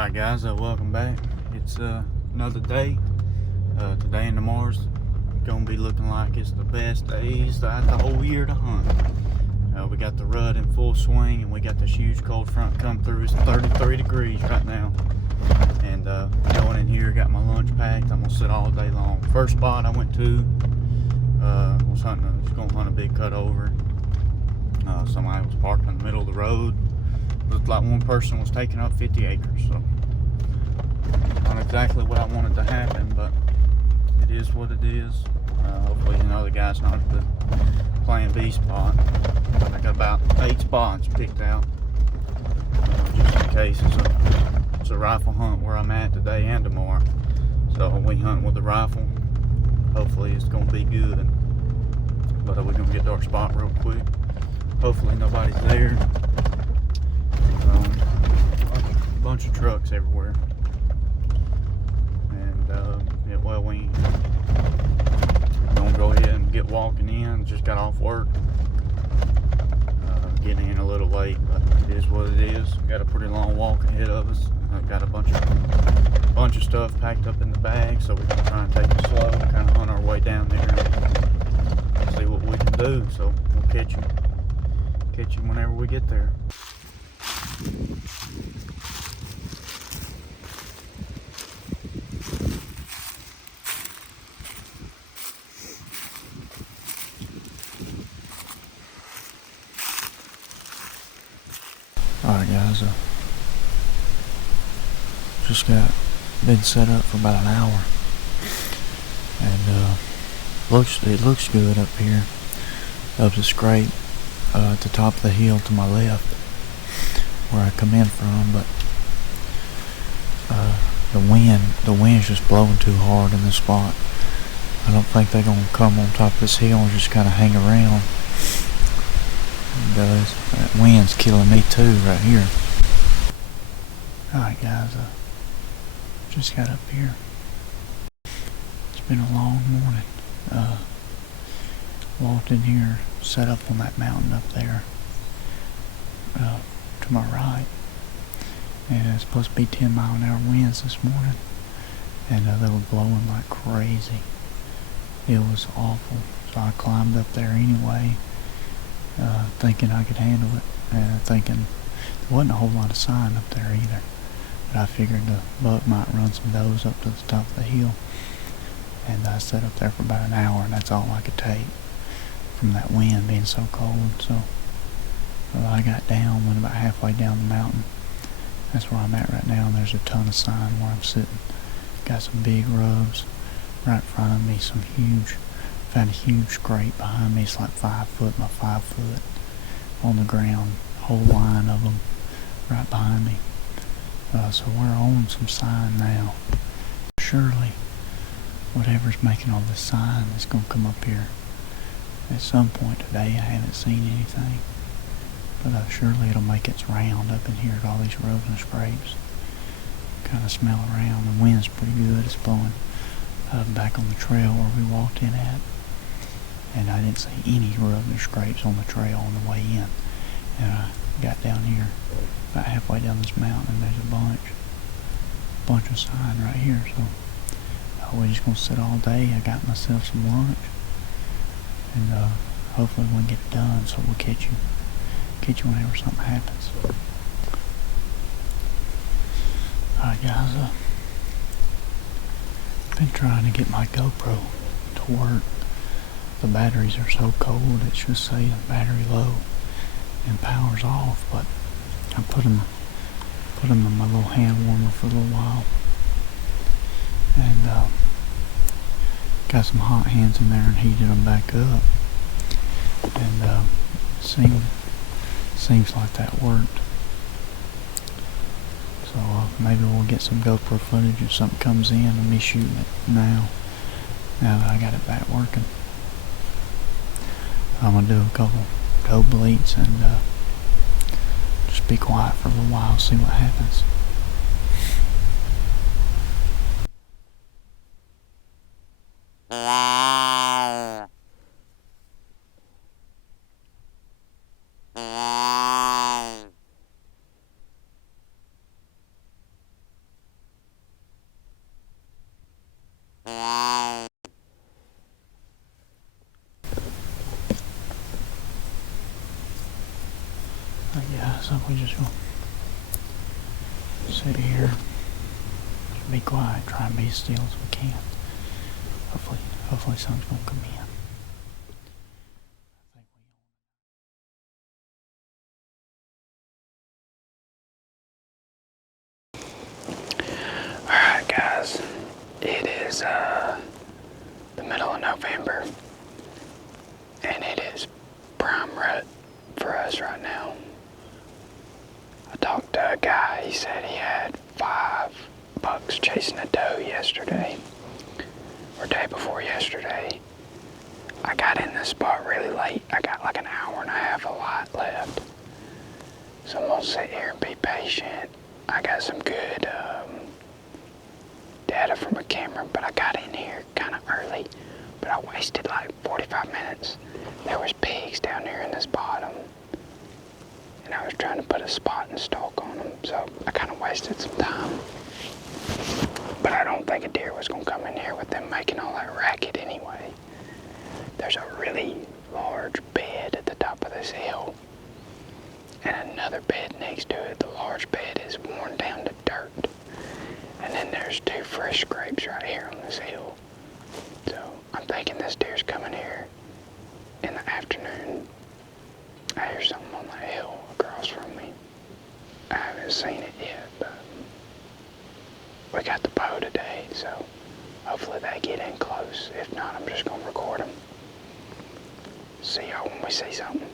Alright guys, welcome back. It's another day. Today and tomorrow's gonna be looking like it's the best days throughout the whole year to hunt. We got the rut in full swing and we got this huge cold front come through. It's 33 degrees right now. And going in here, got my lunch packed. I'm gonna sit all day long. First spot I went to was gonna hunt a big cutover. Somebody was parked in the middle of the road. Looked like one person was taking up 50 acres, so not exactly what I wanted to happen, but it is what it is. Hopefully, the guy's not at the plan B spot. I got about 8 spots picked out, just in case. It's a rifle hunt where I'm at today and tomorrow. So we hunt with the rifle. Hopefully, it's gonna be good. But we're gonna get to our spot real quick. Hopefully, nobody's there. A bunch of trucks everywhere, and we gonna go ahead and get walking in. Just got off work, getting in a little late, but it is what it is. Got a pretty long walk ahead of us. Got a bunch of stuff packed up in the bag, so we're gonna try and take it slow, kind of hunt our way down there and see what we can do. So we'll catch you whenever we get there. Alright guys, just been set up for about an hour, and it looks good up here, up the scrape, at the top of the hill to my left, where I come in from, but the wind's just blowing too hard in this spot. I don't think they're gonna come on top of this hill and just kind of hang around. That wind's killing me too right here. Alright guys, just got up here. It's been a long morning. Walked in here, set up on that mountain up there to my right, and it's supposed to be 10-mile-an-hour winds this morning, and they were blowing like crazy. It was awful, so I climbed up there anyway, thinking I could handle it, and thinking there wasn't a whole lot of sign up there either, but I figured the buck might run some does up to the top of the hill, and I sat up there for about an hour, and that's all I could take from that wind being so cold. So I got down, went about halfway down the mountain. That's where I'm at right now, and there's a ton of sign where I'm sitting. Got some big rubs right in front of me, found a huge scrape behind me. It's like 5 foot by 5 foot on the ground, whole line of them right behind me. So we're on some sign now. Surely whatever's making all this sign is going to come up here at some point today. I haven't seen anything, but surely it'll make its round up in here at all these rubs and scrapes. Kind of smell around. The wind's pretty good. It's blowing back on the trail where we walked in at, and I didn't see any rubs or scrapes on the trail on the way in. And I got down here about halfway down this mountain, and there's a bunch of sign right here. So we're just gonna sit all day. I got myself some lunch, and hopefully we can get it done. So we'll catch you whenever something happens. Alright guys, been trying to get my GoPro to work. The batteries are so cold, it's just saying battery low and power's off, but I put them in my little hand warmer for a little while, and got some hot hands in there and heated them back up, and seems like that worked. So maybe we'll get some GoPro footage if something comes in of me shooting it now that I got it back working. I'm gonna do a couple go bleats and just be quiet for a little while, see what happens. So we just will sit here, just be quiet, try and be as still as we can. Hopefully something's gonna come in. Alright guys, it is the middle of November and it is prime rut for us right now. I talked to a guy, he said he had 5 bucks chasing a doe yesterday, or day before yesterday. I got in this spot really late. I got like an hour and a half of light left. So I'm gonna sit here and be patient. I got some good data from a camera, but I got in here kind of early, but I wasted like 45 minutes. There was pigs down here in this bottom, and I was trying to put a spot and stalk on them, so I kind of wasted some time. But I don't think a deer was gonna come in here with them making all that racket anyway. There's a really large bed at the top of this hill, and another bed next to it. The large bed is worn down to dirt. And then there's 2 fresh scrapes right here on this hill. So I'm thinking this deer's coming here in the afternoon. I hear something on that hill across from me. I haven't seen it yet, but we got the bow today, so hopefully they get in close. If not, I'm just gonna record them. See y'all when we see something.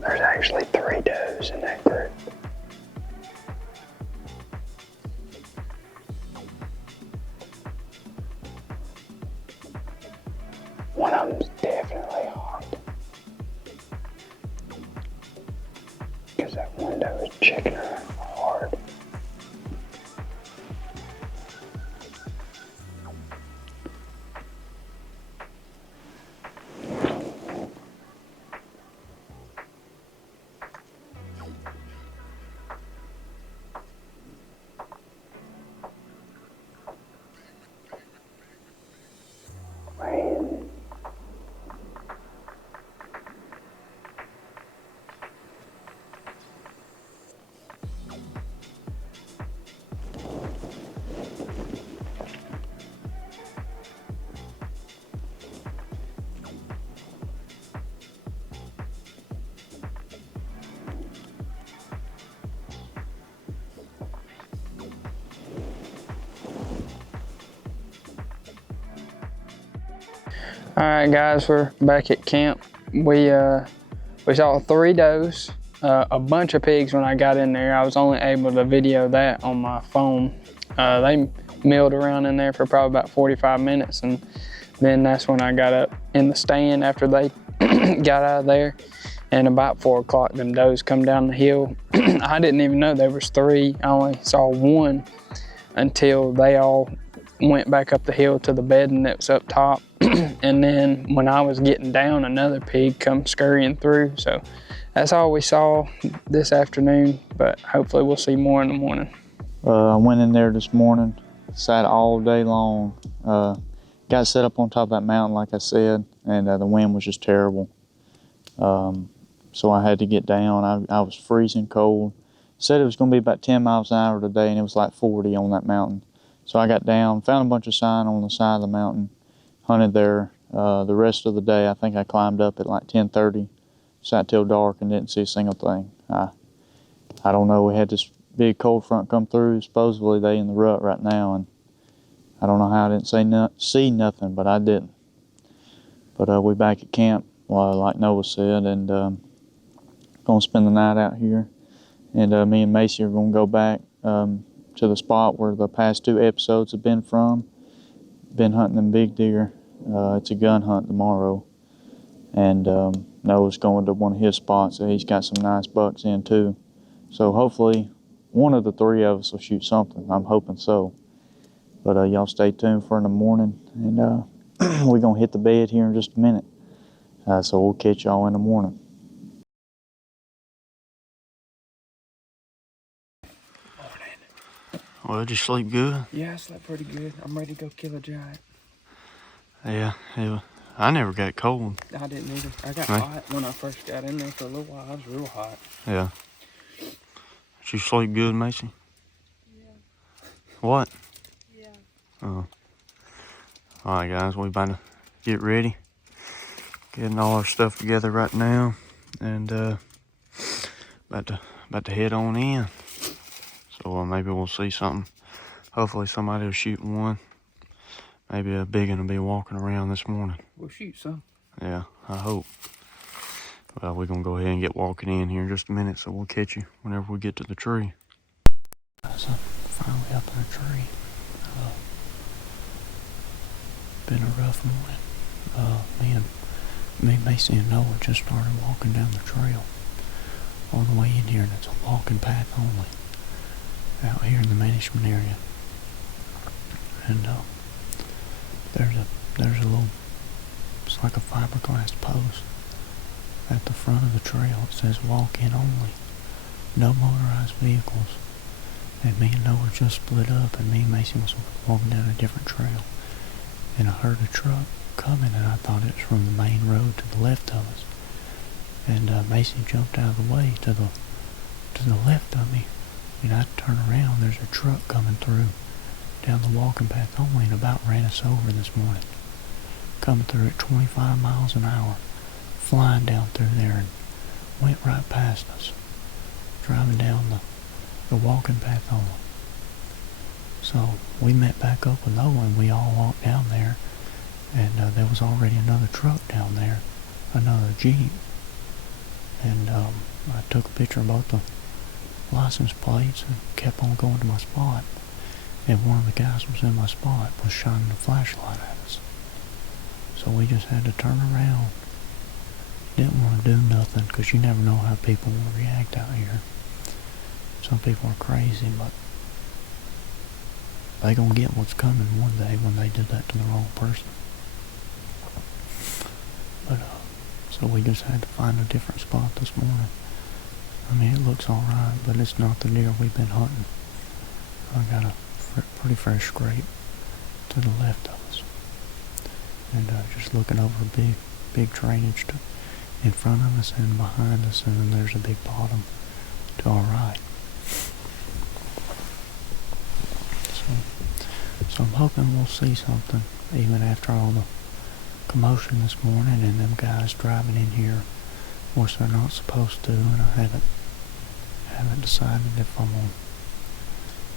There's actually 3 does in that group. One of them's definitely hot, because that window is checking her hard. All right, guys, we're back at camp. We saw 3 does, a bunch of pigs when I got in there. I was only able to video that on my phone. They milled around in there for probably about 45 minutes, and then that's when I got up in the stand after they got out of there. And about 4 o'clock, them does come down the hill. I didn't even know there was 3. I only saw 1 until they all went back up the hill to the bedding that was up top. And then when I was getting down, another pig come scurrying through. So that's all we saw this afternoon, but hopefully we'll see more in the morning. I went in there this morning, sat all day long. Got set up on top of that mountain, like I said, and the wind was just terrible. So I had to get down. I was freezing cold. Said it was going to be about 10 miles an hour today, and it was like 40 on that mountain. So I got down, found a bunch of sign on the side of the mountain, hunted there. The rest of the day, I think I climbed up at like 10:30, sat till dark and didn't see a single thing. I I don't know, we had this big cold front come through. Supposedly they in the rut right now, and I don't know how I didn't see nothing, but I didn't. But we back at camp, like Noah said, and gonna spend the night out here. And me and Macy are gonna go back to the spot where the past 2 episodes have been from. Been hunting them big deer. It's a gun hunt tomorrow, and Noah's going to one of his spots, so he's got some nice bucks in too. So hopefully one of the 3 of us will shoot something. I'm hoping so. But y'all stay tuned for in the morning, and we're going to hit the bed here in just a minute. So we'll catch y'all in the morning. Well, did you sleep good? Yeah, I slept pretty good. I'm ready to go kill a giant. Yeah. I never got cold. I didn't either. I got hot when I first got in there for a little while. I was real hot. Yeah. Did you sleep good, Macy? Yeah. What? Yeah. All right, guys, we about to get ready. Getting all our stuff together right now, and about to head on in. So maybe we'll see something. Hopefully somebody will shoot one. Maybe a big one will be walking around this morning. We'll shoot some. Yeah, I hope. Well, we're gonna go ahead and get walking in here in just a minute, so we'll catch you whenever we get to the tree. So finally up in a tree. Been a rough morning. Me, Macy, and Noah just started walking down the trail on the way in here, and it's a walking path only out here in the management area. And there's a little, it's like a fiberglass post at the front of the trail. It says walk in only, no motorized vehicles. And me and Noah just split up, and me and Macy was walking down a different trail, and I heard a truck coming, and I thought it was from the main road to the left of us. And Macy jumped out of the way to the left of me, and I turned around. There's a truck coming through down the walking path only, and about ran us over this morning, coming through at 25 miles an hour, flying down through there, and went right past us, driving down the walking path only. So we met back up with Noah, and we all walked down there, and there was already another truck down there, another Jeep, and I took a picture of both the license plates and kept on going to my spot, and one of the guys was in my spot, was shining a flashlight at us. So we just had to turn around. Didn't want to do nothing, because you never know how people will react out here. Some people are crazy, but they gonna get what's coming one day when they did that to the wrong person. But so we just had to find a different spot this morning. I mean, it looks alright, but it's not the deer we've been hunting. I got a pretty fresh scrape to the left of us, and just looking over a big drainage in front of us and behind us, and then there's a big bottom to our right. So I'm hoping we'll see something, even after all the commotion this morning and them guys driving in here, which they're not supposed to, and I haven't decided if I'm gonna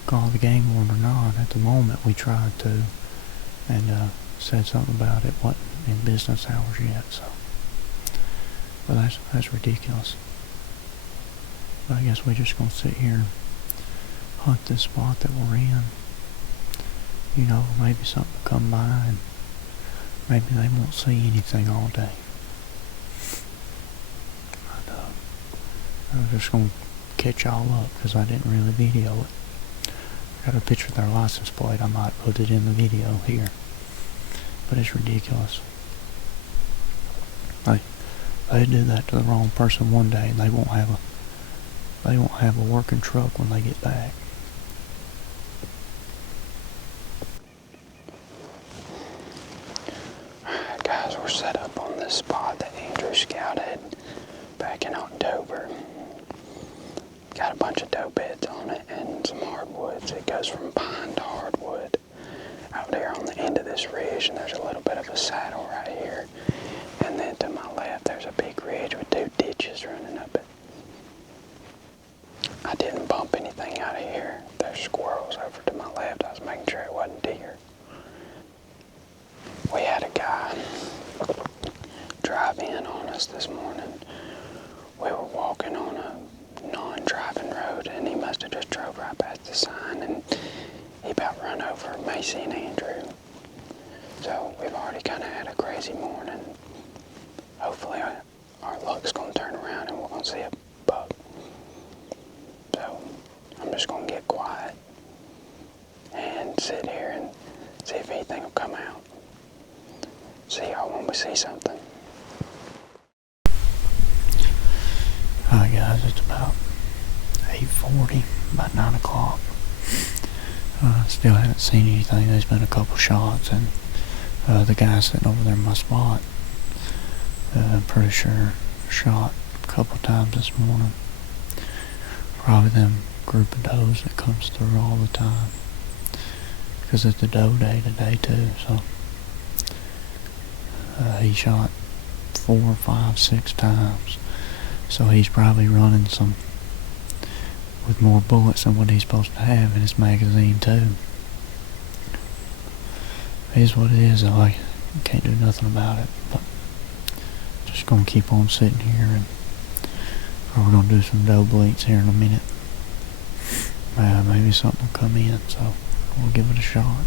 call the game warden or not. At the moment we tried to, and said something about it wasn't in business hours yet, so. But that's ridiculous. But I guess we're just gonna sit here and hunt this spot that we're in. You know, maybe something will come by, and maybe they won't see anything all day. But, I'm just going to catch y'all up, because I didn't really video it. I got a picture of their license plate. I might put it in the video here. But it's ridiculous. They do that to the wrong person one day, and they won't have a working truck when they get back. Guys, we're set up on this spot that Andrew scouted back in October. Got a bunch of doe beds on it and some hardwoods. It goes from pine to hardwood. Out there on the end of this ridge, and there's a little bit of a saddle right here. And then to my left, there's a big ridge with 2 ditches running up it. the sign, and he about run over Macy and Andrew. So we've already kind of had a crazy morning. Hopefully our luck's going to turn around and we're going to see a buck. So I'm just going to get quiet and sit here and see if anything will come out. See y'all when we see something. Alright guys, it's about 8:40, about 9 o'clock. Still haven't seen anything. There's been a couple shots, and the guy sitting over there in my spot, I'm pretty sure shot a couple times this morning. Probably them group of does that comes through all the time, because it's the doe day today too. So he shot 4, 5, 6 times. So he's probably running some with more bullets than what he's supposed to have in his magazine too. It is what it is though. I can't do nothing about it. But just gonna keep on sitting here, and we're gonna do some doe bleats here in a minute. Maybe something will come in, so we'll give it a shot.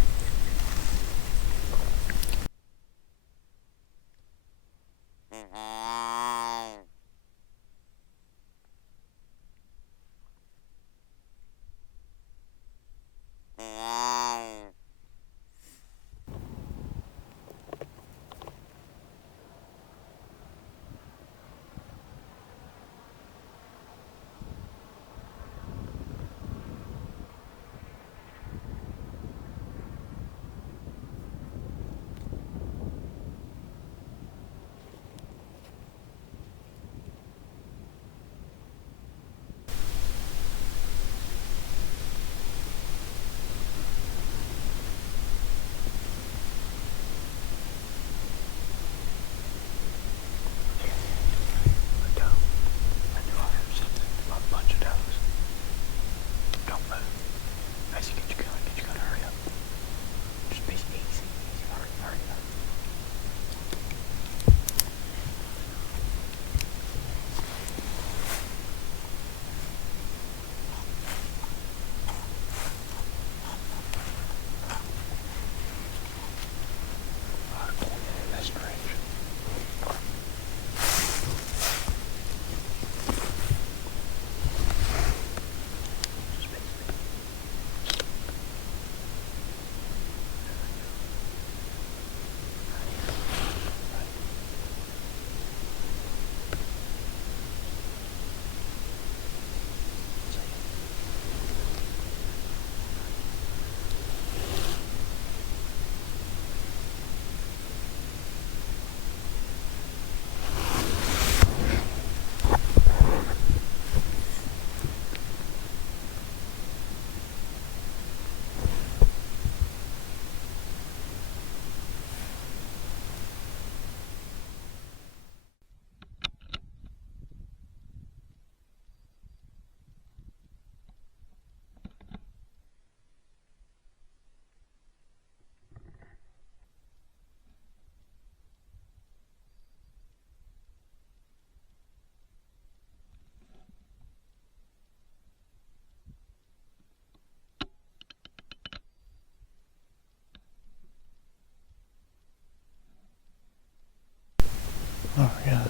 Alright guys,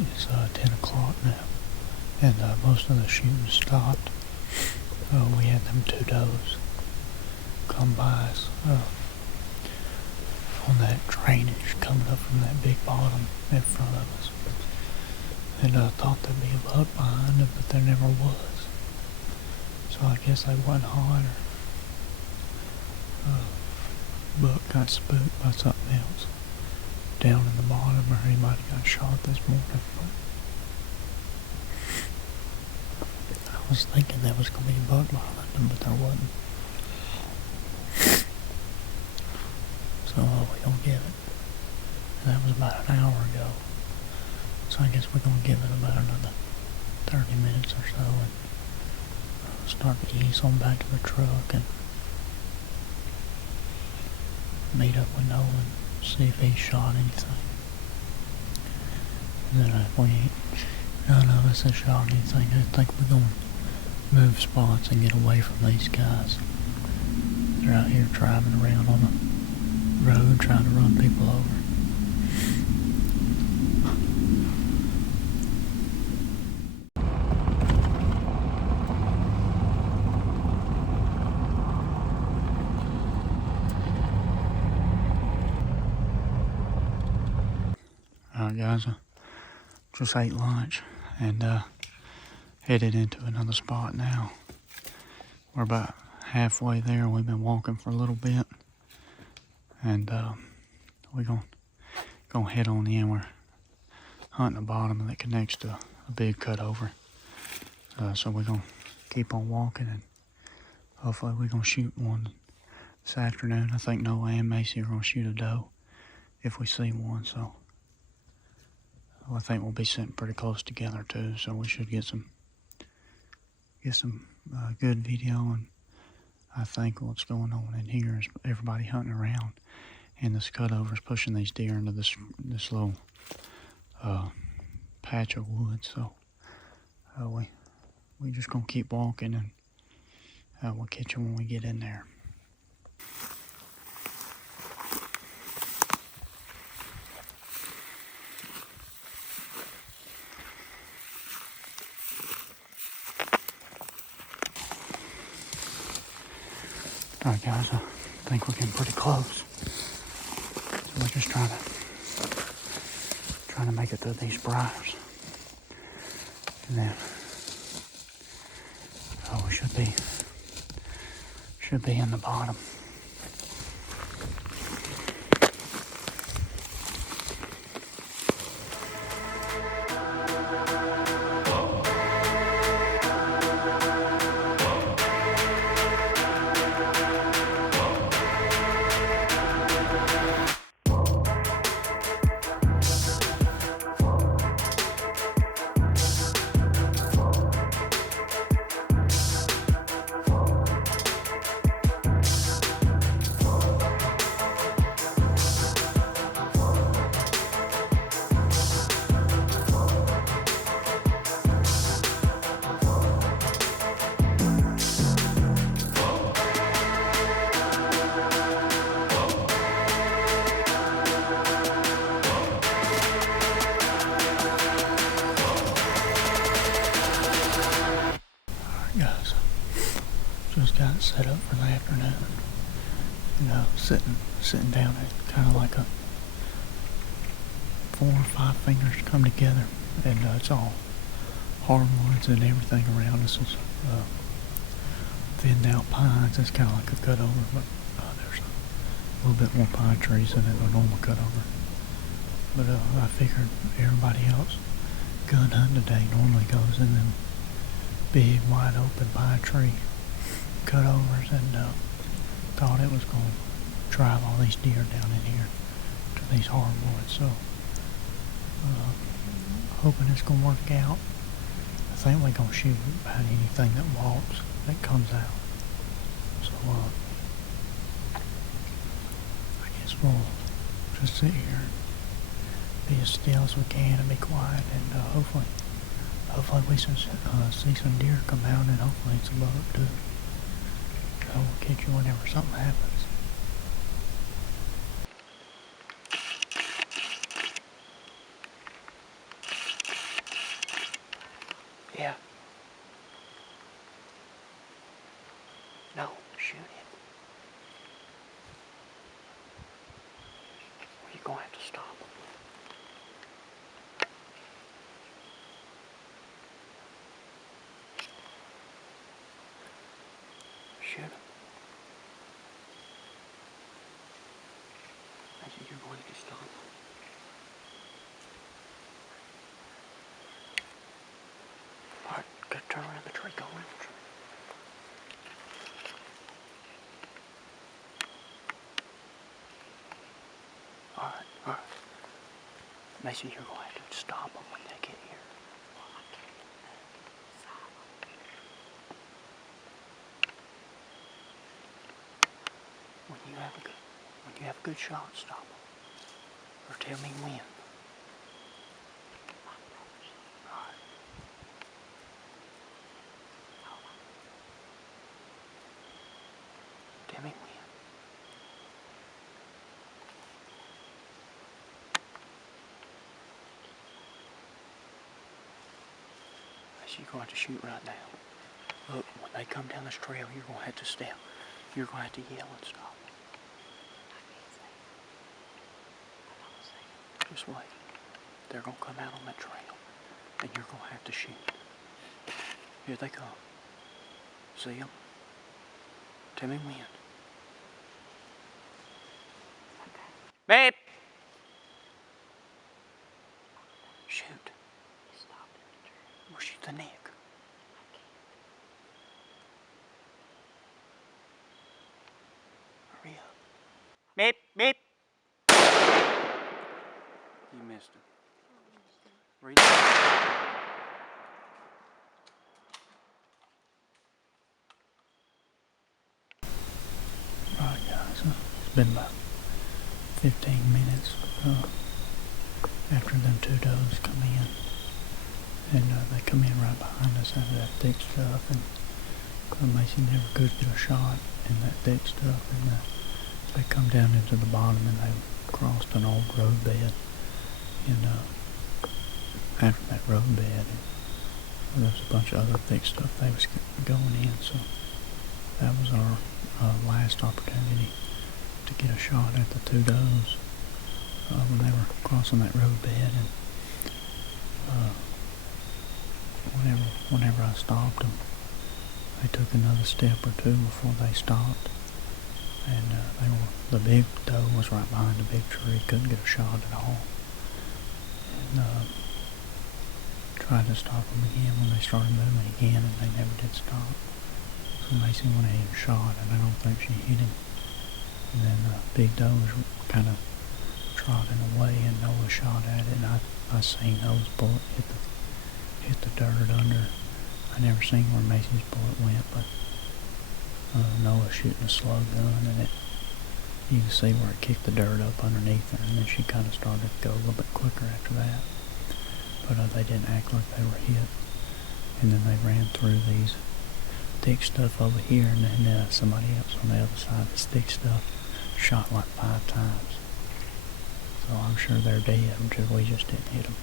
it's 10 o'clock now, and most of the shooting stopped. We had them 2 does come by us on that drainage coming up from that big bottom in front of us, and I thought there'd be a buck behind them, but there never was. So I guess they wasn't hot, or buck got spooked by something else down in the bottom, or he might have got shot this morning. But I was thinking there was going to be a buck behind him, but there wasn't. So we're going to give it. And that was about an hour ago. So I guess we're going to give it about another 30 minutes or so, and start to ease on back to the truck and meet up with Noah and see if he shot anything. And then if we ain't, none of us have shot anything, I think we're going to move spots and get away from these guys. They're out here driving around on the road trying to run people over. Alright guys, I just ate lunch and headed into another spot now. We're about halfway there. We've been walking for a little bit and we're gonna head on in. We're hunting a bottom that connects to a big cutover. So we're gonna keep on walking and hopefully we're gonna shoot one this afternoon. I think Noah and Macy are gonna shoot a doe if we see one, so I think we'll be sitting pretty close together too, so we should get some good video. And I think what's going on in here is everybody hunting around, and this cutover's pushing these deer into this little patch of woods. So we just gonna keep walking, and we'll catch them when we get in there. Alright guys, I think we're getting pretty close. So we're just trying to make it through these briars. And then we should be in the bottom. Guys, just got set up for the afternoon. Sitting down at kind of like a 4 or 5 fingers come together, and it's all hardwoods and everything around us is thinned out pines. It's kind of like a cutover, but there's a little bit more pine trees than in a normal cutover. But I figured everybody else gun hunting today normally goes in them big, wide open pine tree cutovers, and thought it was going to drive all these deer down in here to these hardwoods. So hoping it's going to work out. I think we're going to shoot about anything that walks, that comes out. So I guess we'll just sit here and be as still as we can and be quiet, and hopefully we see some deer come out, and hopefully it's a buck too. So we'll catch you whenever something happens. Yeah. No, shoot it. Or you're going to have to stop him. Shoot him. I said you're going to stop him. Alright, go turn around the tree, go around the tree. Alright. Mason, you're going to have to stop them when they get here. When you have a good shot, stop them. Or tell me when. Alright. Macy, you're going to have to shoot right now. Look, when they come down this trail, you're going to have to step. You're going to have to yell and stop. Just wait. They're going to come out on that trail, and you're going to have to shoot. Here they come. See them? Tell me when. Babe! Shoot. We'll shoot the neck. Hurry up. Beep, beep. You missed him. Read it. Right, guys. It's been about 15 minutes after them two does come in. And they come in right behind us out of that thick stuff. And Macy never could get a shot in that thick stuff. And they come down into the bottom and they crossed an old roadbed. And after that roadbed, there was a bunch of other thick stuff they was going in. So that was our last opportunity to get a shot at the two does when they were crossing that roadbed. And whenever I stopped them, they took another step or two before they stopped. And the big doe was right behind the big tree, couldn't get a shot at all. And tried to stop them again when they started moving again, and they never did stop. So Macy went ahead and shot, and I don't think she hit him. And then the big doe was kind of trotting away, and Noah shot at it, and I seen Noah's bullet hit the dirt under. I never seen where Macy's bullet went, but Noah shooting a slow gun, and you can see where it kicked the dirt up underneath her, and then she kind of started to go a little bit quicker after that. But they didn't act like they were hit. And then they ran through these thick stuff over here, and then somebody else on the other side of this thick stuff shot like 5 times. So I'm sure they're dead, we just didn't hit them.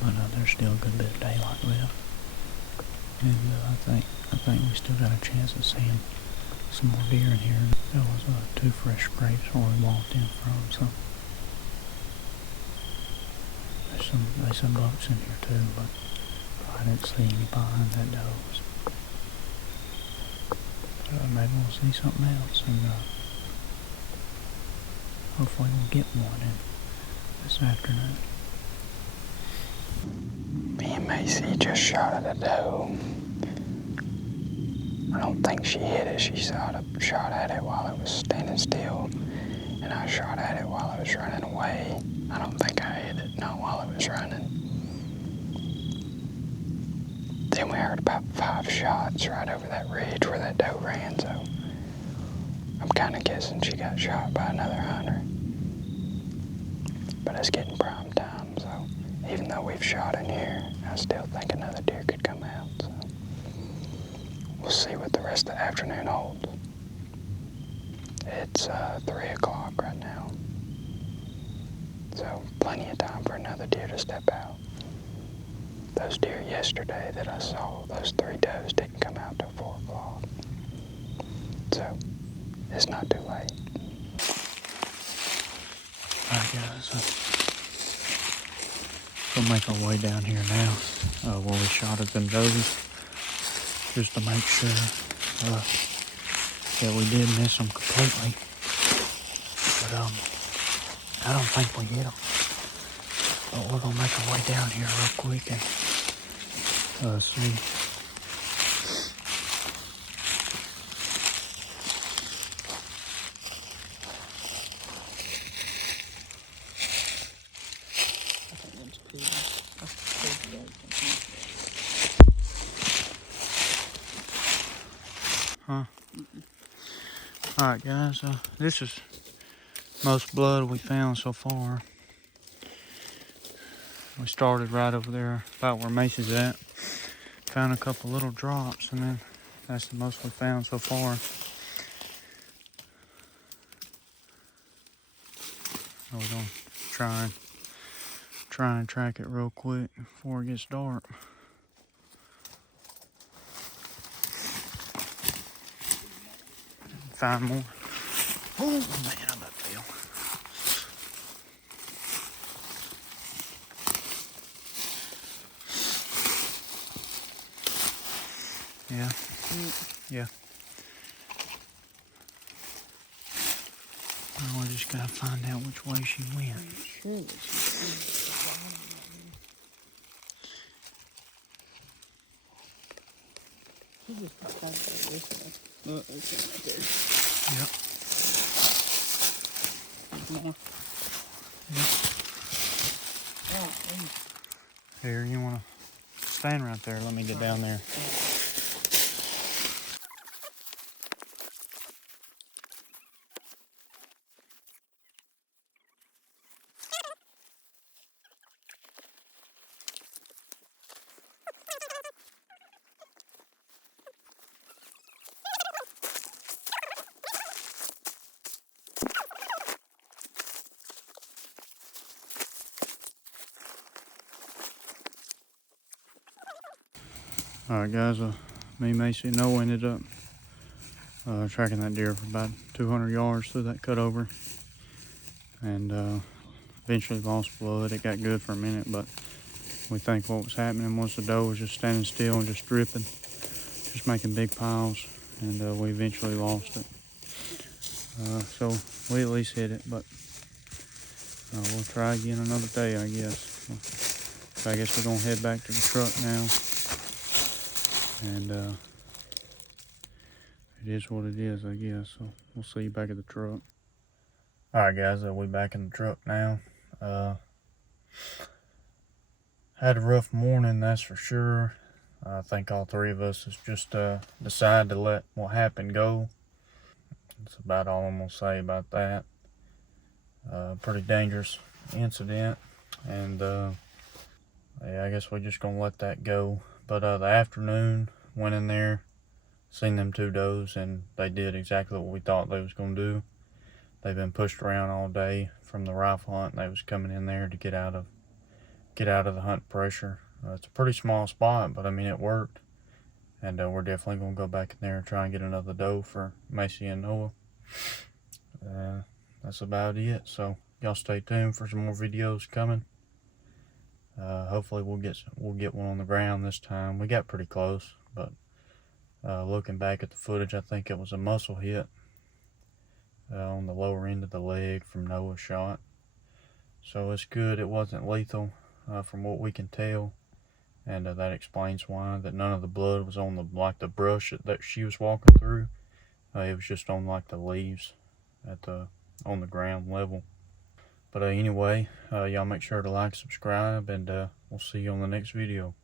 But there's still a good bit of daylight left. And I think we still got a chance of seeing some more deer in here. There was 2 fresh scrapes where we walked in from, so there's some bucks in here too, but I didn't see any behind that does. Maybe we'll see something else, and hopefully we'll get one in this afternoon. Me and Macy just shot at a doe. I don't think she hit it. She shot at it while it was standing still, and I shot at it while it was running away. I don't think I hit it, not while it was running. Then we heard about 5 shots right over that ridge where that doe ran, so I'm kind of guessing she got shot by another hunter. But it's getting prime time, so even though we've shot in here, I still think another deer could come out, so we'll see what the rest of the afternoon holds. It's 3 o'clock right now, so plenty of time for another deer to step out. Those deer yesterday that I saw, those 3 does didn't come out till 4 o'clock, so it's not too late. Alright guys, we'll make our way down here now, where we shot at them does, just to make sure that we did miss them completely. But I don't think we hit them. But we're gonna make our way down here real quick and see. Huh? Alright guys, this is most blood we found so far. We started right over there about where Macy's at. Found a couple little drops, and then that's the most we found so far. We're gonna try and try and track it real quick before it gets dark. Find more. Oh man, I about fell. Yeah. Yeah. Now we just gotta find out which way she went. Surely she's at the bottom of it. She just popped out there this way. Oh, there's one right there. Yep. There's more. Yep. Oh, hey. Here, you wanna stand right there? Let me get down there. Alright guys, me, Macy, and Noah ended up tracking that deer for about 200 yards through that cutover, and eventually lost blood. It got good for a minute, but we think what was happening was the doe was just standing still and just dripping, just making big piles, and we eventually lost it. So we at least hit it, but we'll try again another day, I guess. So I guess we're gonna head back to the truck now. And it is what it is, I guess. So we'll see you back at the truck. Alright guys, we back in the truck now. Had a rough morning, that's for sure. I think all three of us has just decided to let what happened go. That's about all I'm gonna say about that. Pretty dangerous incident, and yeah, I guess we're just gonna let that go. But the afternoon, went in there, seen them two does, and they did exactly what we thought they was gonna do. They've been pushed around all day from the rifle hunt, and they was coming in there to get out of the hunt pressure. It's a pretty small spot, but I mean it worked, and we're definitely gonna go back in there and try and get another doe for Macy and Noah. That's about it. So y'all stay tuned for some more videos coming. Hopefully we'll get one on the ground this time. We got pretty close, but looking back at the footage, I think it was a muscle hit on the lower end of the leg from Noah's shot. So it's good it wasn't lethal from what we can tell, and that explains why that none of the blood was on the brush that she was walking through. It was just on like the leaves on the ground level. But anyway, y'all make sure to like, subscribe, and we'll see you on the next video.